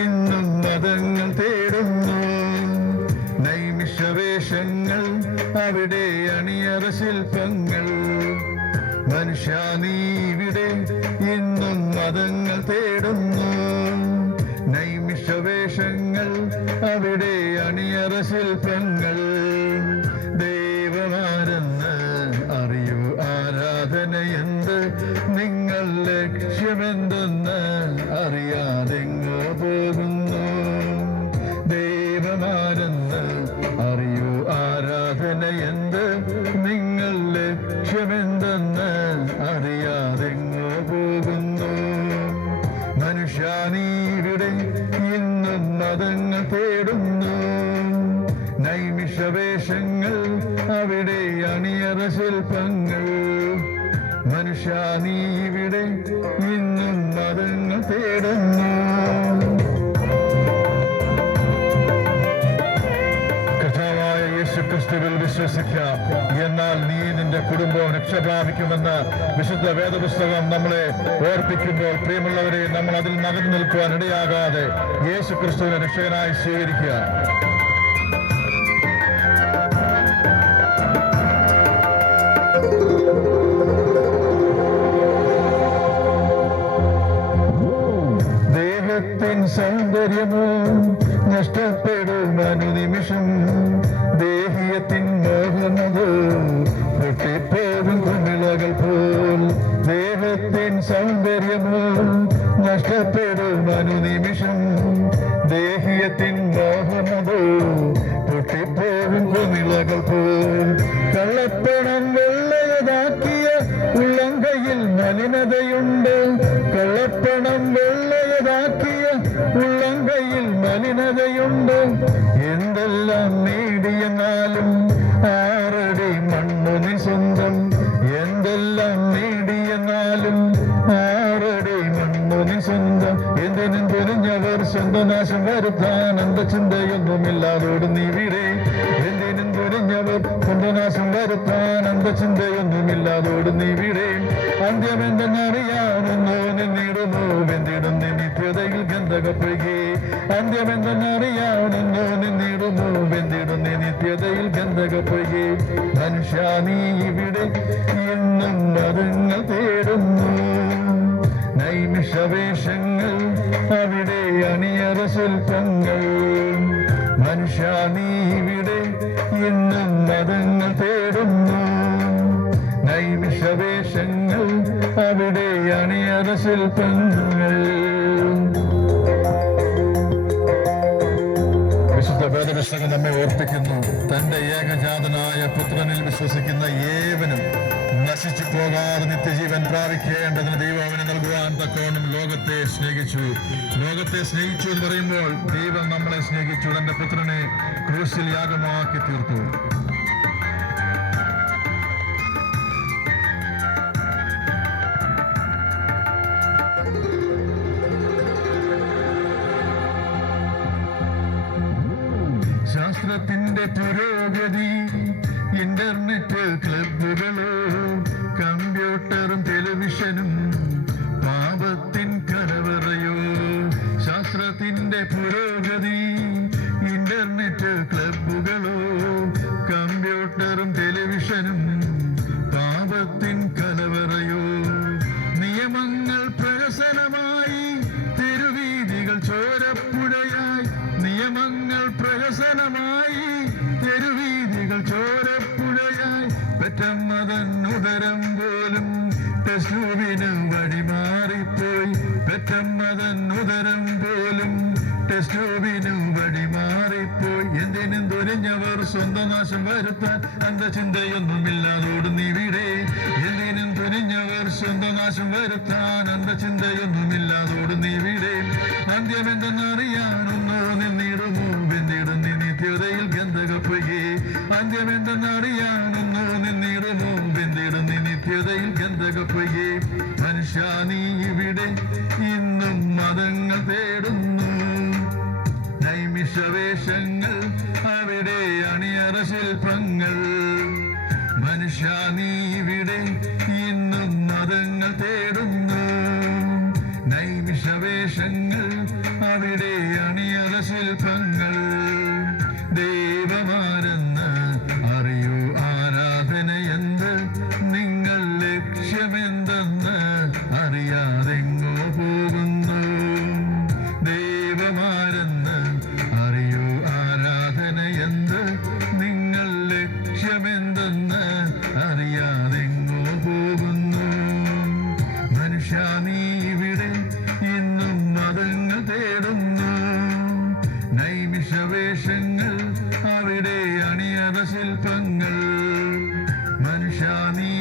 ഇന്നും മതങ്ങൾ തേടുന്നു. നൈമിഷവേഷങ്ങൾ, അവിടെ അണിയറ ശില്പങ്ങൾ. മനുഷ്യ നീ ഇവിടെ, ഇന്നും മതങ്ങൾ തേടുന്നു. നൈമിഷവേഷങ്ങൾ, അവിടെ അണിയറ ശില്പങ്ങൾ. ദൈവമാരെന്ന് അറിയൂ, ആരാധനയെന്ത്, നിങ്ങൾ ലക്ഷ്യമെന്തെന്ന് അറിയാതെങ്ങോ പോകുന്നു. ദൈവമാരെന്ന് അറിയൂ, ആരാധനയെന്ത്, നിങ്ങൾ ലക്ഷ്യമെന്തെന്ന് അറിയാതെങ്ങോ പോകുന്നു. മനുഷ്യ നീ ഇവിടെ, ഇന്നും മതങ്ങൾ തേടുന്നു. നൈമിഷവേഷങ്ങൾ, അവിടെ അണിയറ ശില്പങ്ങൾ. മനുഷ്യ നീ ഇവിടെ, ഇന്നും മതങ്ങൾ തേടുന്നു. കർത്താവായ യേശുക്രിസ്തുവിൽ വിശ്വസിക്കാം, എന്നാൽ നീ നിന്റെ കുടുംബവും രക്ഷ പ്രാപിക്കുമെന്ന് വിശുദ്ധ വേദപുസ്തകം നമ്മളെ ഓർപ്പിക്കുമ്പോൾ, പ്രിയമുള്ളവരെ, നമ്മൾ അതിൽ നകന്നു നിൽക്കുവാൻ ഇടയാകാതെ യേശുക്രിസ്തുവിനെ രക്ഷകനായി സ്വീകരിക്കുക. ദേഹത്തിൻ സൗന്ദര്യമോ നഷ്ടപ്പെടും അനുനിമിഷം. ദേഹിയത്തിൻ മോഹമതോ പൊട്ടിപ്പോകും കുമിളകൾ പോൽ. ദേഹത്തിൻ സൗന്ദര്യമോ നഷ്ടപ്പെടും അനുനിമിഷം. ദേഹിയത്തിൻ മോഹമതോ പൊട്ടിപ്പോകും കുമിളകൾ പോൽ. കള്ളപ്പണം വെള്ളയതാക്കിയ ഉള്ളങ്കയിൽ മലിനതയുണ്ട്. കള്ളപ്പണം വെള്ളയതാക്കിയ ഉള്ളങ്കയിൽ മലിനതയുണ്ട്. എന്തെല്ലാം നേടിയെന്നാലും ആറടി മണ്ണു നീ സ്വന്തം. എന്തെല്ലാം നേടിയെന്നാലും ആറടി മണ്ണു നീ സ്വന്തം. എന്തിനും തുനിഞ്ഞവർ സ്വന്തം നാശം വരുത്താൻ അന്തചിന്തയൊന്നുമില്ലാതോട് നീ വീടേ. എന്തിനും തുനിഞ്ഞവർ സ്വന്തം നാശം വരുത്താൻ അന്തചിന്തയൊന്നുമില്ലാതോട് നീ വീടേ. അന്ത്യമെന്തെന്നറിയാമെന്നോ നിന്നിടുന്നു, വെന്തിടുന്ന നിത്യതയിൽ ഗന്ധകപ്പെടുകേ. അന്ത്യമെന്തെന്നറിയാമെന്നോ നിന്നിടുന്നു, വെന്തിടുന്ന നിത്യതയിൽ ഗന്ധകപ്പെടുകേ. മനുഷ്യ നീ ഇവിടെ, ഇന്നും മതങ്ങൾ തേടുന്നു. നൈമിഷവേഷങ്ങൾ, അവിടെ അണിയറ ശില്പങ്ങൾ. മനുഷ്യ നീ ഇവിടെ, ഇന്നും മതങ്ങൾ തേടുന്നു. നൈമിഷവേഷങ്ങൾ, അവിടെ അണിയറ ശില്പങ്ങൾ. വിശുദ്ധ വേദപുസ്തകം നമ്മെ ഓർപ്പിക്കുന്നു, തന്റെ ഏകജാതനായ പുത്രനിൽ വിശ്വസിക്കുന്ന ഏവനും നശിച്ചു പോകാതെ നിത്യജീവൻ പ്രാപിക്കേണ്ടതിന് ദൈവം അവനെ നൽകുവാൻ തക്കവണ്ണം ലോകത്തെ സ്നേഹിച്ചു. ലോകത്തെ സ്നേഹിച്ചു എന്ന് പറയുമ്പോൾ ദൈവം നമ്മളെ സ്നേഹിച്ചു, തന്റെ പുത്രനെ ക്രൂശിൽ യാഗമാക്കി തീർത്തു. ശാസ്ത്രത്തിന്റെ പുരോഗതി, ഇന്റർനെറ്റ് ക്ലബുകളോ, കമ്പ്യൂട്ടറും ടെലിവിഷനും പാപത്തിൻ കലവറയോ. ശാസ്ത്രത്തിന്റെ പുരോഗതി, ഇന്റർനെറ്റ് ക്ലബുകളോ, കമ്പ്യൂട്ടറും ടെലിവിഷനും പാപത്തിൻ കലവറയോ. നിയമങ്ങൾ പ്രഹസനമായി, തെരുവീതികൾ ചോരപ്പുഴയായി. നിയമങ്ങൾ പ്രഹസനമായി, തെരുവീതികൾ ചോരപ്പുഴയായി. പെറ്റമ്മതന്നുദരം പോലും ടെസ്റ്റ് ട്യൂബിന് വഴിമാറിപ്പോയി. പെറ്റമ്മതന്നുദരം പോലും ടെസ്റ്റ് ട്യൂബിന് വഴിമാറിപ്പോയി. എന്തിനും തുനിഞ്ഞവർ സ്വന്തം നാശം വരുത്താൻ അന്ധചിന്തയൊന്നുമില്ലാതോട് നീ വീടേ. എന്തിനും തുനിഞ്ഞവർ സ്വന്തം നാശം വരുത്താൻ അന്ധചിന്തയൊന്നുമില്ലാതോട് നീ വീടേ. അന്ത്യമെന്തെന്നറിയാനൊന്നോ നിന്നിടുമോ, വെന്തിടുന്ന നിത്യതയിൽ ഗന്ധകപ്പെടുകേ. അന്ത്യമെന്തെന്നറിയാനൊന്നോ നിന്നിടുമോ, വെന്തിടുന്ന നിത്യതയിൽ ഗന്ധകപ്പെടുകേ. മനുഷ്യ നീ ഇവിടെ, ഇന്നും മതങ്ങൾ തേടുന്നു. നൈമിഷവേഷങ്ങൾ, അവിടെ അണിയറ ശില്പങ്ങൾ. മനുഷ്യ നീ ഇവിടെ, ഇന്നും മതങ്ങൾ തേടുന്നു. നൈമിഷവേഷങ്ങൾ, അവിടെ അണിയറ ശില്പങ്ങൾ. ദൈവമാരെന്ന് അറിയൂ, ആരാധനയെന്ത്, നിങ്ങൾ ലക്ഷ്യമെന്തെന്ന് അറിയാതെങ്ങോ പോകുന്നു. ദൈവമാരെന്ന് അറിയൂ, ആരാധനയെന്ത്, നിങ്ങൾ ലക്ഷ്യമെന്തെന്ന് അറിയാതെങ്ങോ പോകുന്നു. മനുഷ്യ നീ ഇവിടെ ഇന്നും മതങ്ങൾ തേടുന്നു, നൈമിഷവേഷങ്ങൾ അവിടെ അണിയറ ശില്പങ്ങൾ. മനുഷ്യ നീ